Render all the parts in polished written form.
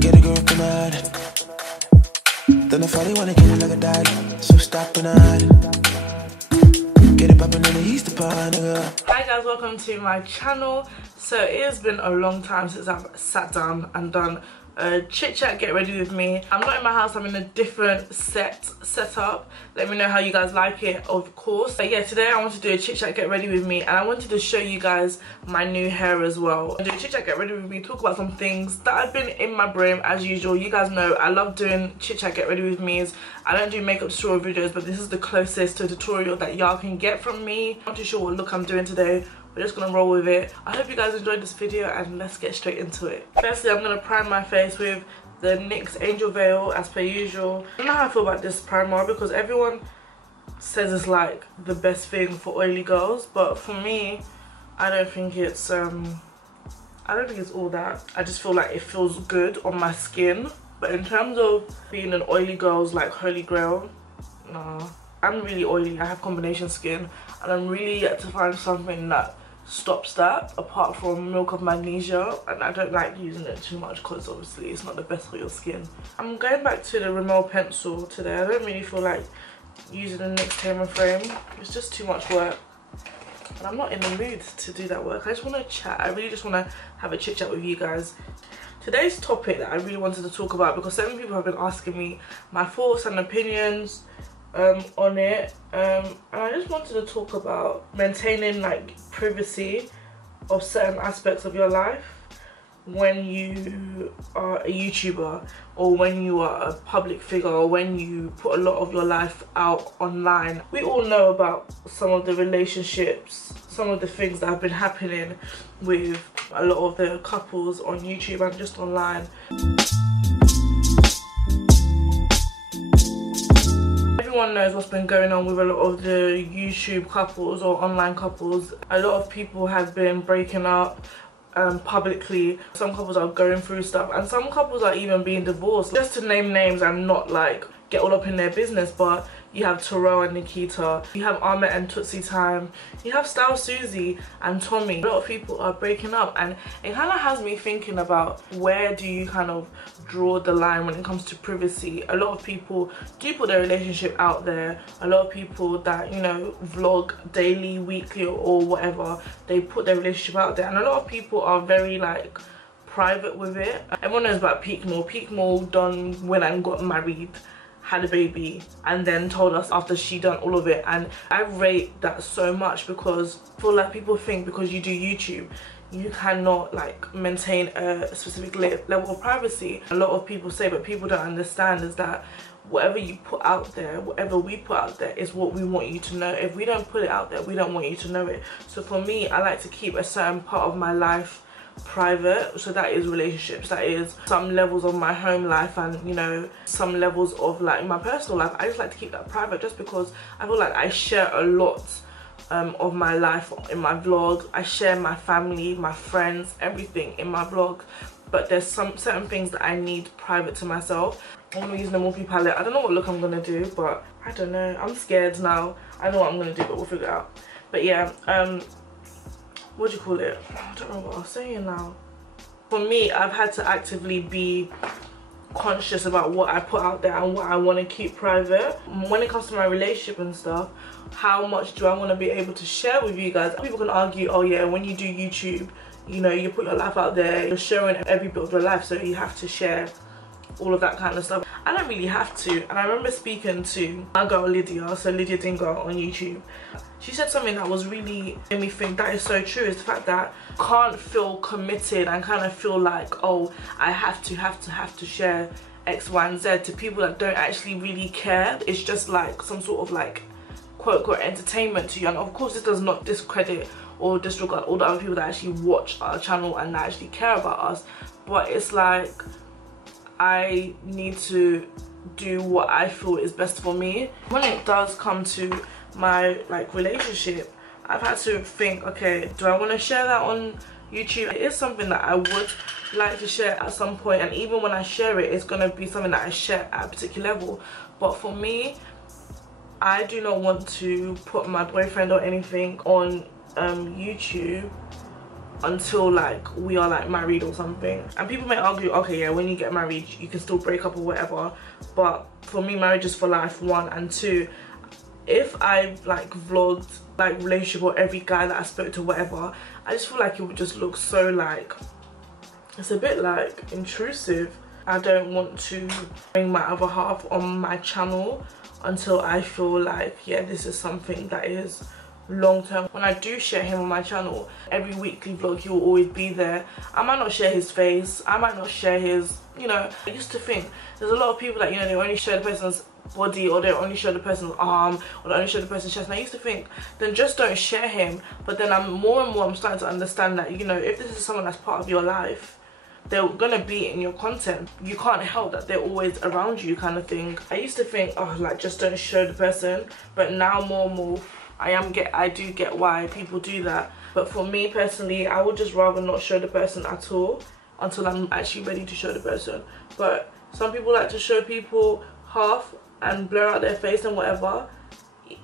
Get a grip in that. Then the 40 wanna get it like a daddy. So stop in that. Get it poppin' in the Easter pie, nigga. Hi guys, welcome to my channel. So it has been a long time since I've sat down and done a chit chat get ready with me. I'm not in my house, I'm in a different setup. Let me know how you guys like it, of course. But yeah, today I want to do a chit chat get ready with me, and I wanted to show you guys my new hair as well. Do a chit chat get ready with me, talk about some things that have been in my brain as usual. You guys know I love doing chit chat get ready with me. I don't do makeup tutorial videos, but this is the closest to a tutorial that y'all can get from me. I'm not too sure what look I'm doing today. We're just gonna roll with it. I hope you guys enjoyed this video, and let's get straight into it. Firstly, I'm gonna prime my face with the NYX Angel Veil as per usual. I don't know how I feel about this primer because everyone says it's like the best thing for oily girls, but for me, I don't think it's all that. I just feel like it feels good on my skin. But in terms of being an oily girl's like holy grail, nah. I'm really oily, I have combination skin, and I'm really yet to find something that stops that apart from milk of magnesia, and I don't like using it too much because obviously it's not the best for your skin. I'm going back to the Rimmel pencil today. I don't really feel like using the NYX Tamer frame. It's just too much work, and I'm not in the mood to do that work. I just want to chat. I really just want to have a chit chat with you guys. Today's topic that I really wanted to talk about, because so many people have been asking me my thoughts and opinions on it, and I just wanted to talk about maintaining like privacy of certain aspects of your life when you are a YouTuber, or when you are a public figure, or when you put a lot of your life out online. We all know about some of the relationships, some of the things that have been happening with a lot of the couples on YouTube and just online. Everyone knows what's been going on with a lot of the YouTube couples or online couples. A lot of people have been breaking up publicly. Some couples are going through stuff, and some couples are even being divorced. Just to name names and not like get all up in their business, but you have Terroll and Nakita, you have Ahemt and Tootie Time, you have Style Suzi and Tommy. A lot of people are breaking up, and it kind of has me thinking about where do you kind of draw the line when it comes to privacy. A lot of people do put their relationship out there. A lot of people that, you know, vlog daily, weekly, or whatever, they put their relationship out there, and a lot of people are very like private with it. Everyone knows about Peak Mall. Peak Mall done went and got married, had a baby, and then told us after she done all of it, and I rate that so much, because I feel like people think because you do YouTube you cannot like maintain a specific level of privacy. A lot of people say, but people don't understand, is that whatever you put out there, whatever we put out there, is what we want you to know. If we don't put it out there, we don't want you to know it. So for me, I like to keep a certain part of my life private. So that is relationships, that is some levels of my home life, and you know, some levels of like my personal life. I just like to keep that private, just because I feel like I share a lot of my life in my vlog. I share my family, my friends, everything in my vlog, but there's some certain things that I need private to myself. I'm gonna use the Morphe palette. I don't know what look I'm gonna do, but I don't know, I'm scared now. I know what I'm gonna do, but we'll figure it out. But yeah, what do you call it? I don't know what I was saying now. For me, I've had to actively be conscious about what I put out there and what I want to keep private. When it comes to my relationship and stuff, how much do I want to be able to share with you guys? People can argue, oh yeah, when you do YouTube, you know, you put your life out there, you're showing every bit of your life, so you have to share all of that kind of stuff. I don't really have to. And I remember speaking to my girl Lydia, so Lydia Dingo on YouTube. She said something that was really made me think that is so true, is the fact that you can't feel committed and kind of feel like, oh, I have to share X, Y, and Z to people that don't actually really care. It's just like some sort of like quote unquote entertainment to you. And of course, this does not discredit or disregard all the other people that actually watch our channel and that actually care about us, but it's like I need to do what I feel is best for me. When it does come to my like relationship, I've had to think, okay, do I want to share that on YouTube? It is something that I would like to share at some point, and even when I share it, it's going to be something that I share at a particular level. But for me, I do not want to put my boyfriend or anything on YouTube until like we are like married or something. And people may argue, okay, yeah, when you get married you can still break up or whatever, but for me, marriage is for life, one. And two, if I like vlogged like relationship or every guy that I spoke to, whatever, I just feel like it would just look so like, it's a bit like intrusive. I don't want to bring my other half on my channel until I feel like, yeah, this is something that is long term. When I do share him on my channel, every weekly vlog, he will always be there. I might not share his face, I might not share his, you know, I used to think there's a lot of people that, you know, they only share the person's body, or they only show the person's arm, or they only show the person's chest. And I used to think, then just don't share him. But then I'm starting to understand that, you know, if this is someone that's part of your life, they're gonna be in your content. You can't help that they're always around you, kind of thing. I used to think, oh, like, just don't show the person, but now more and more I do get why people do that. But for me personally, I would just rather not show the person at all until I'm actually ready to show the person. But some people like to show people half and blur out their face and whatever.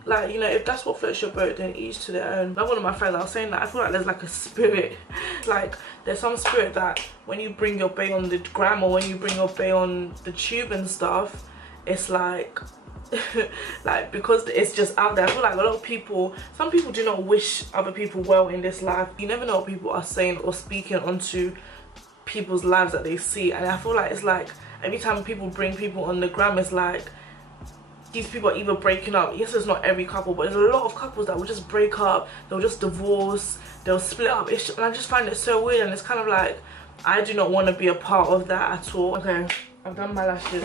Like, you know, if that's what floats your boat, then each to their own. Like one of my friends, I was saying that I feel like there's like a spirit. Like there's some spirit that when you bring your bae on the gram, or when you bring your bae on the tube and stuff, it's like like, because it's just out there. I feel like a lot of people, some people do not wish other people well in this life. You never know what people are saying or speaking onto people's lives that they see. And I feel like it's like every time people bring people on the gram, it's like these people are either breaking up. Yes, it's not every couple, but there's a lot of couples that will just break up, they'll just divorce, they'll split up. And I just find it so weird, and it's kind of like, I do not want to be a part of that at all. Okay, I've done my lashes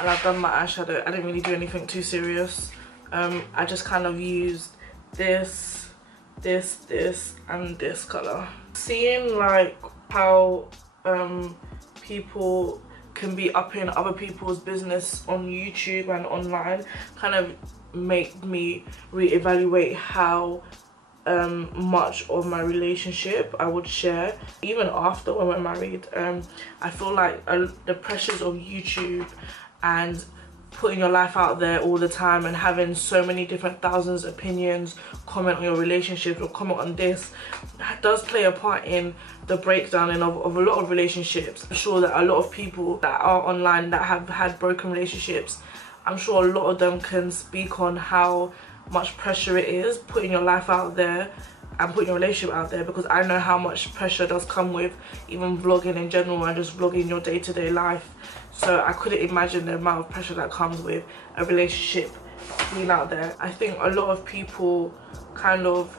and I've done my eyeshadow. I didn't really do anything too serious. I just kind of used this, and this color. Seeing like how people can be up in other people's business on YouTube and online kind of make me reevaluate how much of my relationship I would share even after when we're married. I feel like the pressures of YouTube and putting your life out there all the time and having so many different thousands of opinions comment on your relationship or comment on this, that does play a part in the breakdown of a lot of relationships. I'm sure that a lot of people that are online that have had broken relationships, I'm sure a lot of them can speak on how much pressure it is putting your life out there and putting your relationship out there, because I know how much pressure does come with even vlogging in general and just vlogging your day-to-day life. So I couldn't imagine the amount of pressure that comes with a relationship being out there. I think a lot of people kind of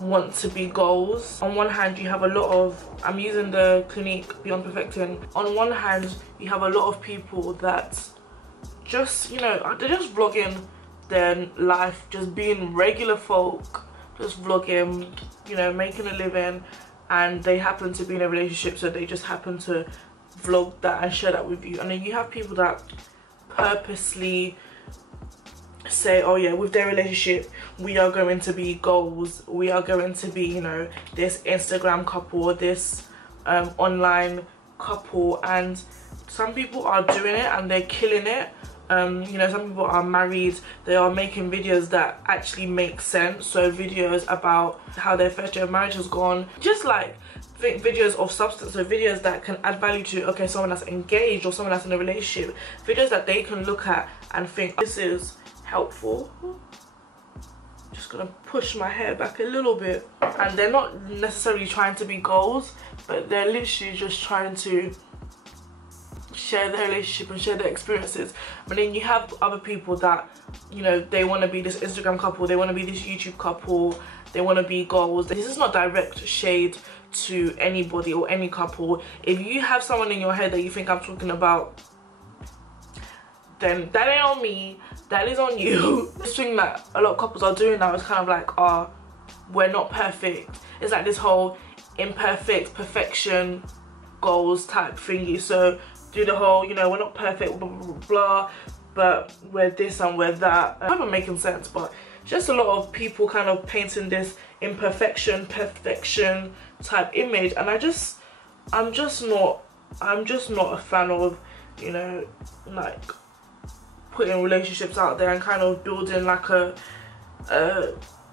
want to be goals. On one hand, you have a lot of, I'm using the Clinique Beyond Perfecting. On one hand, you have a lot of people that just, you know, they're just vlogging their life, just being regular folk, just vlogging, you know, making a living, and they happen to be in a relationship, so they just happen to vlog that and share that with you. And then you have people that purposely say, oh yeah, with their relationship we are going to be goals, we are going to be, you know, this Instagram couple or this online couple. And some people are doing it and they're killing it. You know, some people are married, they are making videos that actually make sense. So videos about how their first year of marriage has gone, just like videos of substance, so videos that can add value to, okay, someone that's engaged or someone that's in a relationship, videos that they can look at and think, this is helpful. Just gonna push my hair back a little bit. And they're not necessarily trying to be goals, but they're literally just trying to share their relationship and share their experiences. But then you have other people that, you know, they want to be this Instagram couple, they want to be this YouTube couple, they want to be goals. This is not direct shade to anybody or any couple. If you have someone in your head that you think I'm talking about, then that ain't on me, that is on you. This thing that a lot of couples are doing now is kind of like, we're not perfect. It's like this whole imperfect perfection goals type thingy. So do the whole, you know, we're not perfect, blah, blah, blah, blah, but we're this and we're that. I hope I'm making sense, but just a lot of people kind of painting this imperfection, perfection type image. And I'm just not a fan of, you know, like putting relationships out there and kind of building like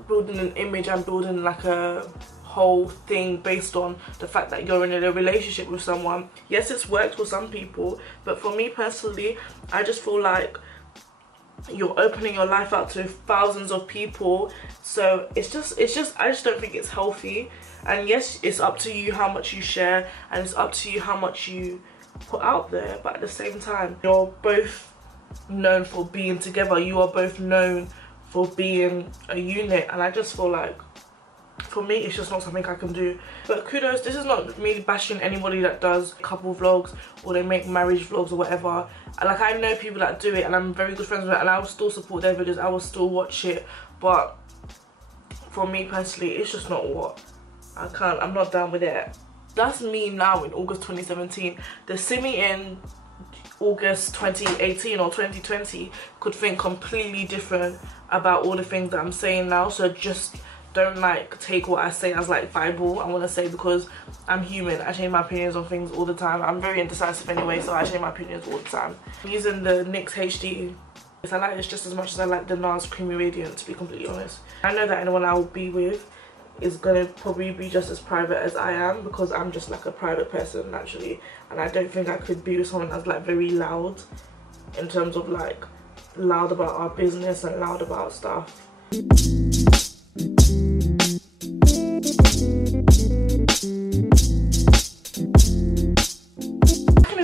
building an image and building like a whole thing based on the fact that you're in a relationship with someone. Yes, it's worked for some people, but for me personally, I just feel like you're opening your life out to thousands of people, so I just don't think it's healthy. And yes, it's up to you how much you share, and it's up to you how much you put out there, but at the same time, you're both known for being together, you are both known for being a unit, and I just feel like, for me, it's just not something I can do. But kudos, this is not me bashing anybody that does couple vlogs or they make marriage vlogs or whatever. Like, I know people that do it, and I'm very good friends with it, and I will still support their videos, I will still watch it, but for me personally, it's just not what I'm not down with it. That's me now in August 2017. The Simi in August 2018 or 2020 could think completely different about all the things that I'm saying now, so just don't like take what I say as like Bible. I want to say, because I'm human, I change my opinions on things all the time. I'm very indecisive anyway, so I change my opinions all the time. I'm using the NYX HD. I like this just as much as I like the NARS Creamy Radiant, to be completely honest. I know that anyone I will be with is gonna probably be just as private as I am, because I'm just like a private person naturally, and I don't think I could be with someone that's like very loud, in terms of like loud about our business and loud about stuff.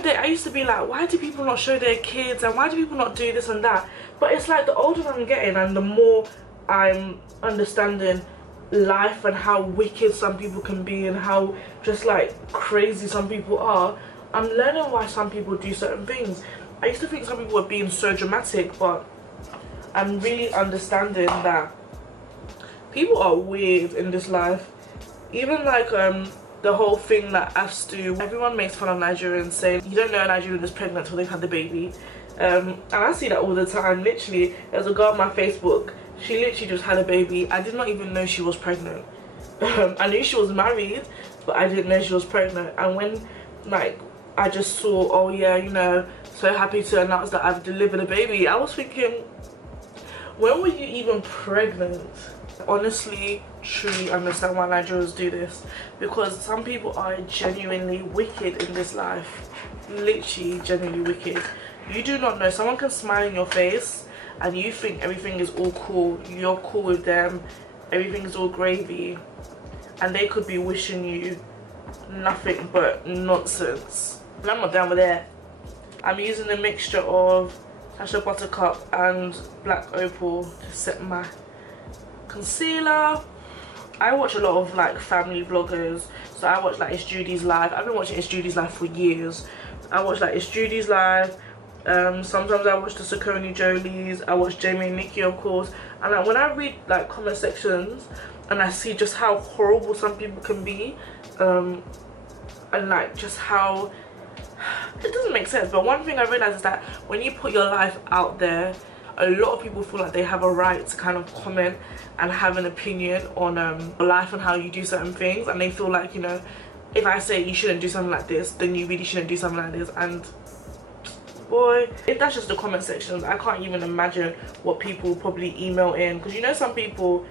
I used to be like, why do people not show their kids, and why do people not do this and that? But it's like, the older I'm getting and the more I'm understanding life and how wicked some people can be and how just like crazy some people are, I'm learning why some people do certain things. I used to think some people were being so dramatic, but I'm really understanding that people are weird in this life. Even like the whole thing that Afstu, everyone makes fun of Nigerians, saying you don't know a Nigerian is pregnant till they've had the baby, and I see that all the time. Literally, there's a girl on my Facebook, she literally just had a baby. I did not even know she was pregnant. I knew she was married, but I didn't know she was pregnant. And when like I just saw, oh yeah, you know, so happy to announce that I've delivered a baby, I was thinking, when were you even pregnant? Honestly, truly understand why Nigerians do this, because some people are genuinely wicked in this life. Literally genuinely wicked. You do not know, someone can smile in your face and you think everything is all cool, you're cool with them, everything is all gravy, and they could be wishing you nothing but nonsense. And I'm not down with that. I'm using a mixture of Tasha Buttercup and Black Opal to set my concealer. I watch a lot of like family vloggers, so I watch like It's Judy's Live. I've been watching It's Judy's Live for years. I watch like It's Judy's Live, sometimes I watch the Saucony Jolies, I watch Jamie and Nikki of course, and like, when I read like comment sections and I see just how horrible some people can be, and like just how it doesn't make sense. But one thing I realized is that when you put your life out there, a lot of people feel like they have a right to kind of comment and have an opinion on your life and how you do certain things, and they feel like, you know, if I say you shouldn't do something like this, then you really shouldn't do something like this. And boy, if that's just the comment sections, I can't even imagine what people probably email in, because you know some people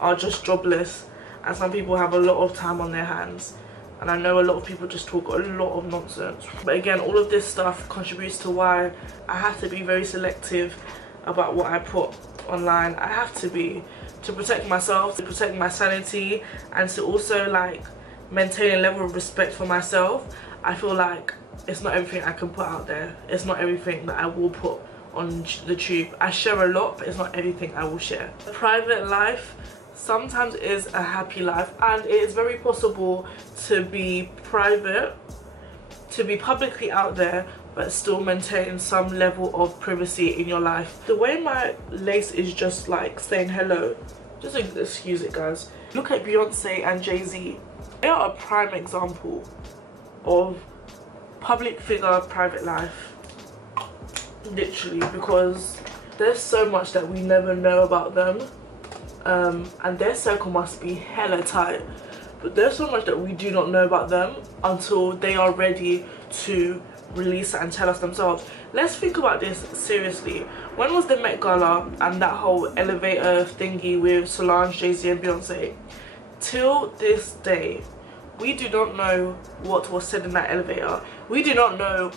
are just jobless and some people have a lot of time on their hands, and I know a lot of people just talk a lot of nonsense. But again, all of this stuff contributes to why I have to be very selective about what I put online. I have to be, to protect myself, to protect my sanity, and to also like maintain a level of respect for myself. I feel like it's not everything I can put out there. It's not everything that I will put on the tube. I share a lot, but it's not everything I will share. Private life sometimes is a happy life, and it is very possible to be private, to be publicly out there, but still maintain some level of privacy in your life. The way my lace is just like saying hello, just excuse it guys. Look at Beyonce and Jay-Z. They are a prime example of public figure private life, literally, because there's so much that we never know about them, and their circle must be hella tight, but there's so much that we do not know about them until they are ready to release it and tell us themselves. Let's think about this seriously. When was the Met Gala and that whole elevator thingy with Solange, Jay-Z and Beyonce? till this day, we do not know what was said in that elevator. We do not know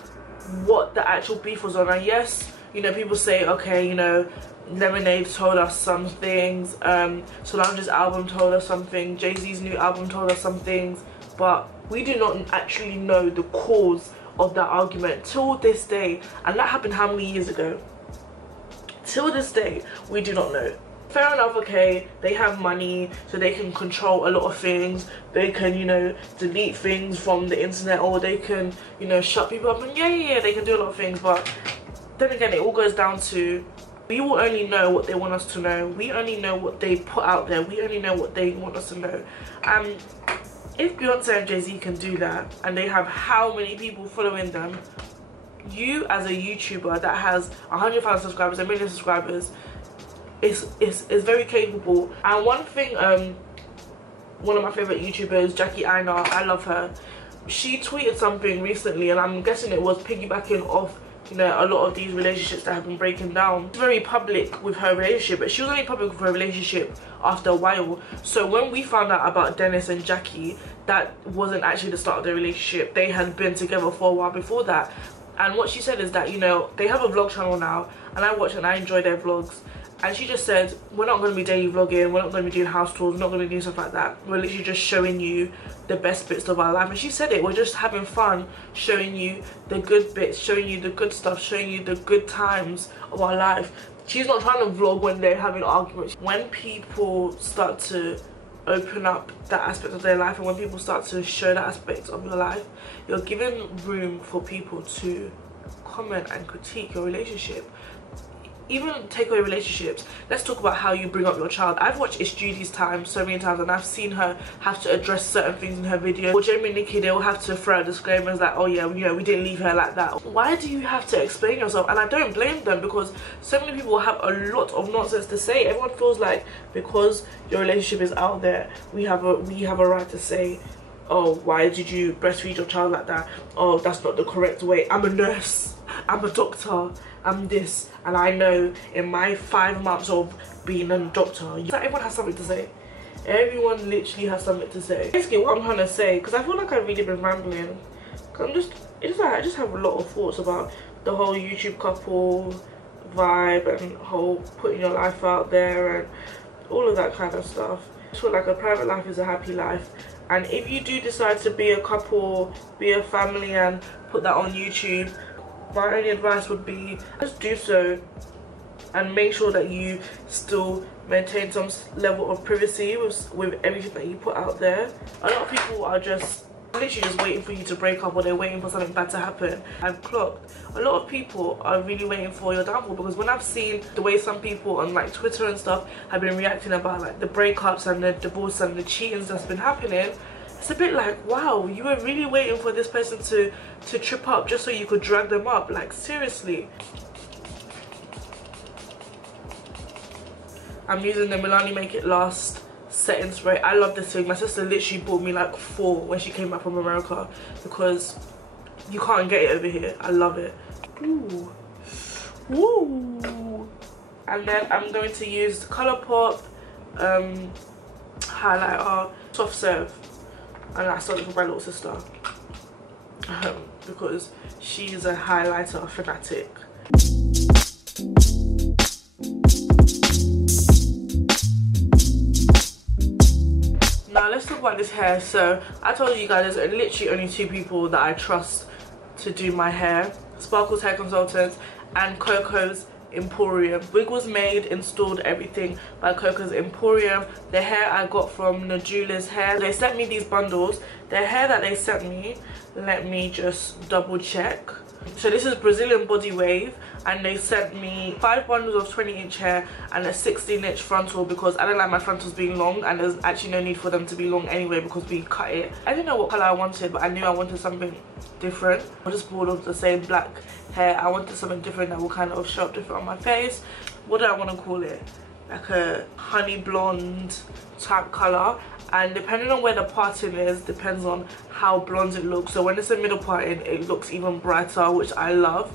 what the actual beef was on. And yes, you know, people say, okay, you know, Lemonade told us some things, Solange's album told us something, Jay-Z's new album told us some things, but we do not actually know the cause of that argument till this day. And that happened how many years ago? Till this day, we do not know. Fair enough, okay, they have money, so they can control a lot of things. They can, you know, delete things from the internet, or they can, you know, shut people up, and yeah, they can do a lot of things. But then again, it all goes down to, we will only know what they want us to know. We only know what they put out there. We only know what they want us to know. If Beyonce and Jay-Z can do that, and they have how many people following them, you as a YouTuber that has 100,000 subscribers, 1 million subscribers, is very capable. And one thing, one of my favorite YouTubers, Jackie Aina, I love her, she tweeted something recently, and I'm guessing it was piggybacking off, you know, a lot of these relationships that have been breaking down. She's very public with her relationship, but she was only public with her relationship after a while. So when we found out about Dennis and Jackie, that wasn't actually the start of their relationship. They had been together for a while before that. And what she said is that, you know, they have a vlog channel now, and I watch and I enjoy their vlogs. And she just said, we're not going to be daily vlogging, we're not going to be doing house tours, we're not going to be doing stuff like that. We're literally just showing you the best bits of our life. And she said it, we're just having fun, showing you the good bits, showing you the good stuff, showing you the good times of our life. She's not trying to vlog when they're having arguments. When people start to open up that aspect of their life, and when people start to show that aspect of your life, you're giving room for people to comment and critique your relationship. Even take away relationships, let's talk about how you bring up your child. I've watched It's Judy's Time so many times, and I've seen her have to address certain things in her video. Or Jamie and Nikki, they'll have to throw out disclaimers like, oh yeah, you know, we didn't leave her like that. Why do you have to explain yourself? And I don't blame them, because so many people have a lot of nonsense to say. Everyone feels like because your relationship is out there, we have a right to say, oh, why did you breastfeed your child like that? Oh, that's not the correct way. I'm a nurse, I'm a doctor, I'm this, and I know in my 5 months of being a doctor, everyone has something to say. Everyone literally has something to say. Basically what I'm trying to say, because I feel like I've really been rambling, because I just have a lot of thoughts about the whole YouTube couple vibe and whole putting your life out there and all of that kind of stuff. I feel like a private life is a happy life, and if you do decide to be a couple, be a family, and put that on YouTube, my only advice would be just do so, and make sure that you still maintain some level of privacy with everything that you put out there. A lot of people are just literally just waiting for you to break up, or they're waiting for something bad to happen. I've clocked a lot of people are really waiting for your downfall, because when I've seen the way some people on like Twitter and stuff have been reacting about like the breakups and the divorce and the cheatings that's been happening, it's a bit like, wow, you were really waiting for this person to trip up just so you could drag them up. Like, seriously. I'm using the Milani Make It Last setting spray. I love this thing. My sister literally bought me like 4 when she came back from America, because you can't get it over here. I love it. Ooh. Ooh. And then I'm going to use Colourpop highlighter, soft serve. And I started with my little sister, because she's a highlighter fanatic. Now let's talk about this hair. So I told you guys there's literally only 2 people that I trust to do my hair: Sparkle's Hair Consultants and Coco's Emporium. Wig was made, installed, everything by Coco's Emporium. The hair I got from Nadula's hair. They sent me these bundles. The hair that they sent me, let me just double check. So this is Brazilian body wave, and they sent me 5 bundles of 20-inch hair and a 16-inch frontal, because I don't like my frontals being long, and there's actually no need for them to be long anyway because we cut it. I didn't know what color I wanted, but I knew I wanted something different. I just bored of the same black hair. I wanted something different that will kind of show up different on my face. What do I want to call it? Like a honey blonde type color. And depending on where the parting is, depends on how blonde it looks. So when it's a middle parting, it looks even brighter, which I love.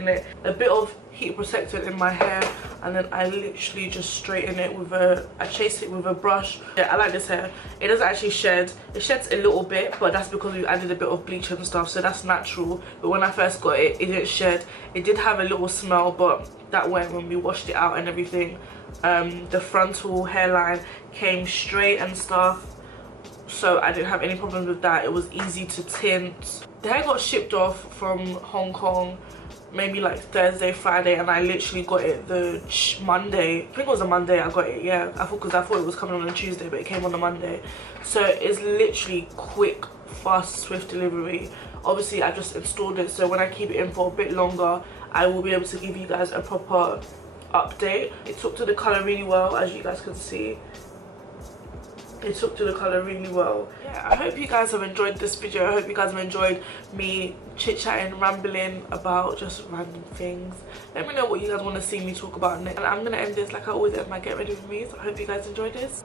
getting it a bit of heat protectant in my hair, and then I literally just straighten it with I chase it with a brush. Yeah, I like this hair. It doesn't actually shed. It sheds a little bit, but that's because we added a bit of bleach and stuff, so that's natural. But when I first got it, it didn't shed. It did have a little smell, but that went when we washed it out and everything. The frontal hairline came straight and stuff, so I didn't have any problems with that. It was easy to tint. The hair got shipped off from Hong Kong maybe like Thursday, Friday, and I literally got it the Monday. I think it was a Monday I got it, yeah. Because I thought it was coming on a Tuesday, but it came on a Monday. So it's literally quick, fast, swift delivery. Obviously I just installed it, so when I keep it in for a bit longer, I will be able to give you guys a proper update. It took to the colour really well, as you guys can see. It took to the colour really well. Yeah, I hope you guys have enjoyed this video. I hope you guys have enjoyed me chit-chatting, rambling about just random things. Let me know what you guys want to see me talk about next. And I'm going to end this like I always end my Get Ready With Me. So I hope you guys enjoyed this.